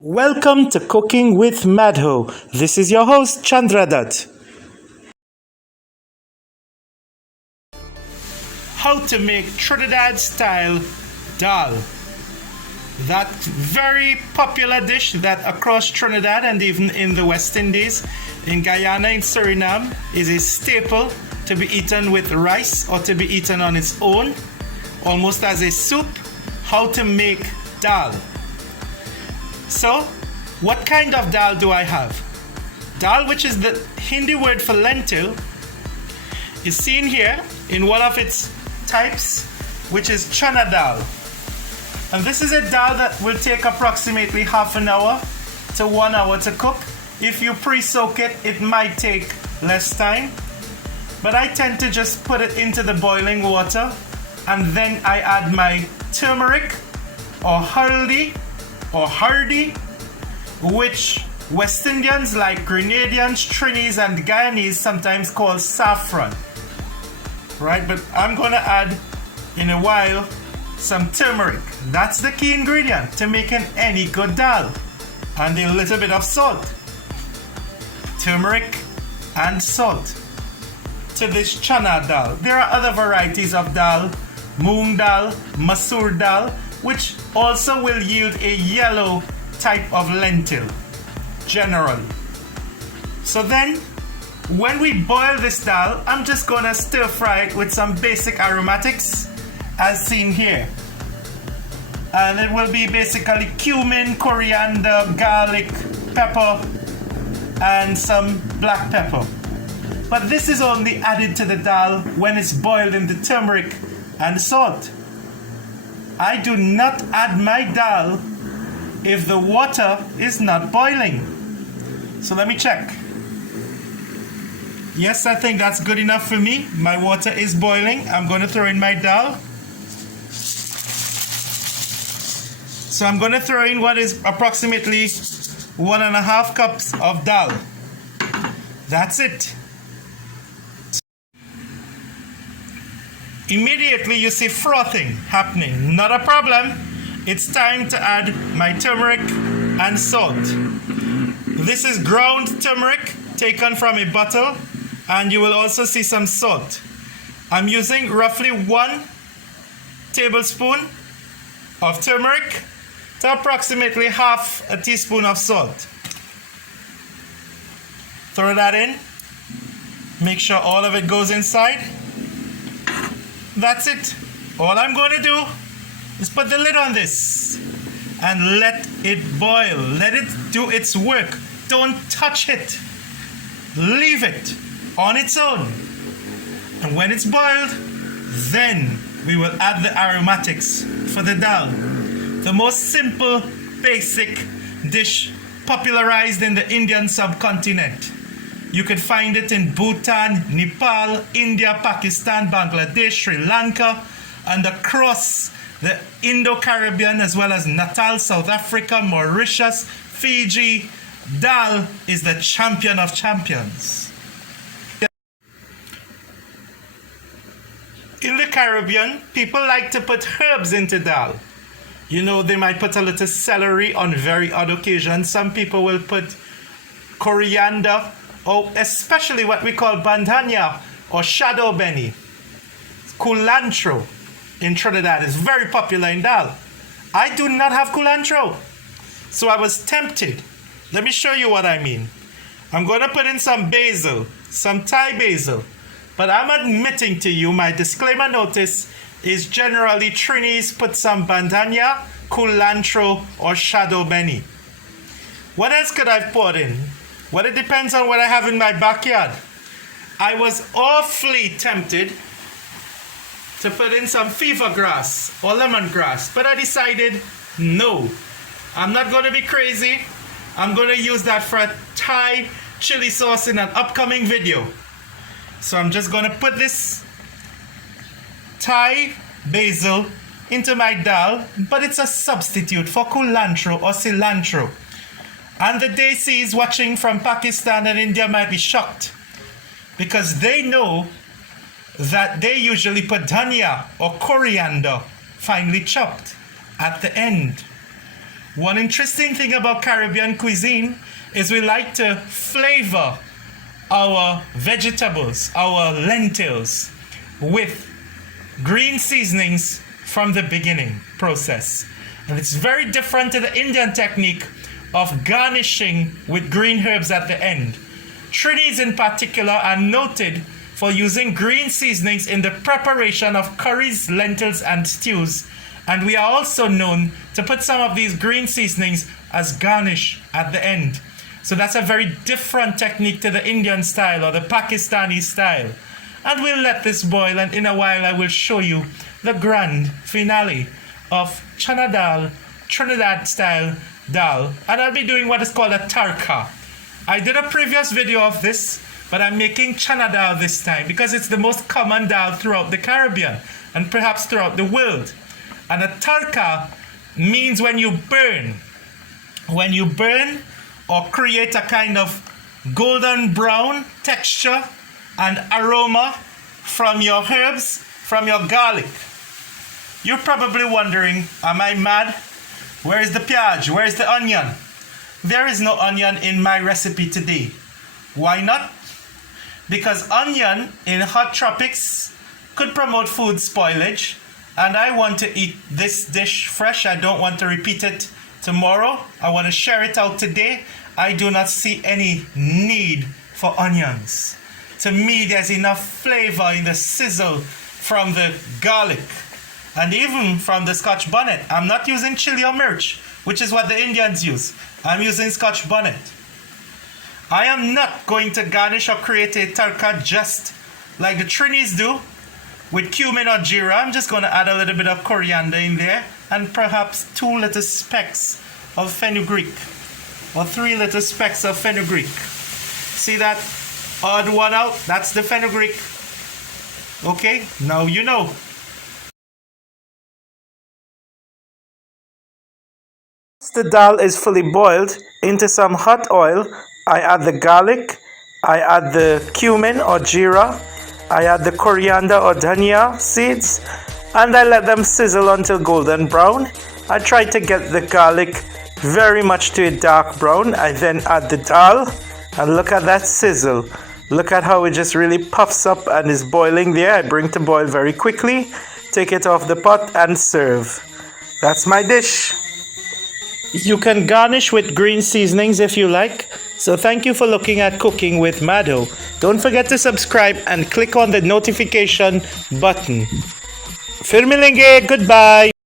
Welcome to Cooking with Madho. This is your host Chandradat. How to make Trinidad style dal. That very popular dish that across Trinidad and even in the West Indies, in Guyana, in Suriname, is a staple to be eaten with rice or to be eaten on its own, almost as a soup. How to make dal. So, what kind of dal do I have? Dal, which is the Hindi word for lentil, is seen here in one of its types, which is channa dal. And this is a dal that will take approximately half an hour to 1 hour to cook. If you pre-soak it, it might take less time. But I tend to just put it into the boiling water and then I add my turmeric or haldi or hardy, which West Indians like Grenadians, Trinis, and Guyanese sometimes call saffron. Right, but I'm gonna add in a while some turmeric. That's the key ingredient to making any good dal. And a little bit of salt. Turmeric and salt to this chana dal. There are other varieties of dal, moong dal, masoor dal, which also will yield a yellow type of lentil, generally. So then, when we boil this dal, I'm just gonna stir fry it with some basic aromatics, as seen here. And it will be basically cumin, coriander, garlic, pepper, and some black pepper. But this is only added to the dal when it's boiled in the turmeric and salt. I do not add my dal if the water is not boiling. So let me check. Yes, I think that's good enough for me. My water is boiling. I'm going to throw in my dal. So I'm going to throw in what is approximately 1.5 cups of dal. That's it. Immediately you see frothing happening. Not a problem. It's time to add my turmeric and salt. This is ground turmeric taken from a bottle, and you will also see some salt. I'm using roughly 1 tablespoon of turmeric to approximately half a teaspoon of salt. Throw that in. Make sure all of it goes inside. That's it. All I'm going to do is put the lid on this and let it boil. Let it do its work. Don't touch it. Leave it on its own. And when it's boiled, then we will add the aromatics for the dal. The most simple, basic dish popularized in the Indian subcontinent. You can find it in Bhutan, Nepal, India, Pakistan, Bangladesh, Sri Lanka, and across the Indo-Caribbean, as well as Natal, South Africa, Mauritius, Fiji. Dal is the champion of champions. In the Caribbean, people like to put herbs into dal. You know, they might put a little celery on very odd occasions. Some people will put corriander, or especially what we call Bandhaniyaa or shadow benny. Culantro in Trinidad is very popular in dal. I do not have culantro, so I was tempted. Let me show you what I mean. I'm going to put in some basil, some Thai basil, but I'm admitting to you my disclaimer notice is generally Trinis put some Bandhaniyaa, culantro, or shadow benny. What else could I put in? Well, it depends on what I have in my backyard. I was awfully tempted to put in some fever grass or lemongrass, but I decided no, I'm not going to be crazy. I'm going to use that for a Thai chili sauce in an upcoming video. So I'm just going to put this Thai basil into my dal, but it's a substitute for culantro or cilantro. And the Desis watching from Pakistan and India might be shocked because they know that they usually put dhania or coriander finely chopped at the end. One interesting thing about Caribbean cuisine is we like to flavor our vegetables, our lentils, with green seasonings from the beginning process. And it's very different to the Indian technique of garnishing with green herbs at the end. Trinis in particular are noted for using green seasonings in the preparation of curries, lentils, and stews. And we are also known to put some of these green seasonings as garnish at the end. So that's a very different technique to the Indian style or the Pakistani style. And we'll let this boil, and in a while I will show you the grand finale of Channa Dal, Trinidad style dal. And I'll be doing what is called a tarkaa. I did a previous video of this, but I'm making Channa Dal this time because it's the most common dal throughout the Caribbean and perhaps throughout the world. And a tarkaa means when you burn or create a kind of golden brown texture and aroma from your herbs, from your garlic. You're probably wondering, am I mad? Where is the piaj? Where is the onion? There is no onion in my recipe today. Why not? Because onion in hot tropics could promote food spoilage, and I want to eat this dish fresh. I don't want to repeat it tomorrow. I want to share it out today. I do not see any need for onions. To me, there's enough flavor in the sizzle from the garlic and even from the scotch bonnet. I'm not using chili or mirch, which is what the Indians use. I'm using scotch bonnet. I am not going to garnish or create a tarkaa just like the Trinis do with cumin or jeera. I'm just going to add a little bit of coriander in there and perhaps 2 little specks of fenugreek or 3 little specks of fenugreek. See that odd one out? That's the fenugreek. Okay, now you know. Once the dal is fully boiled, into some hot oil, I add the garlic, I add the cumin or jeera, I add the coriander or dhania seeds, and I let them sizzle until golden brown. I try to get the garlic very much to a dark brown. I then add the dal, and look at that sizzle. Look at how it just really puffs up and is boiling there. I bring to boil very quickly, take it off the pot and serve. That's my dish. You can garnish with green seasonings if you like. So thank you for looking at Cooking with Madho. Don't forget to subscribe and click on the notification button. Fir milenge, goodbye.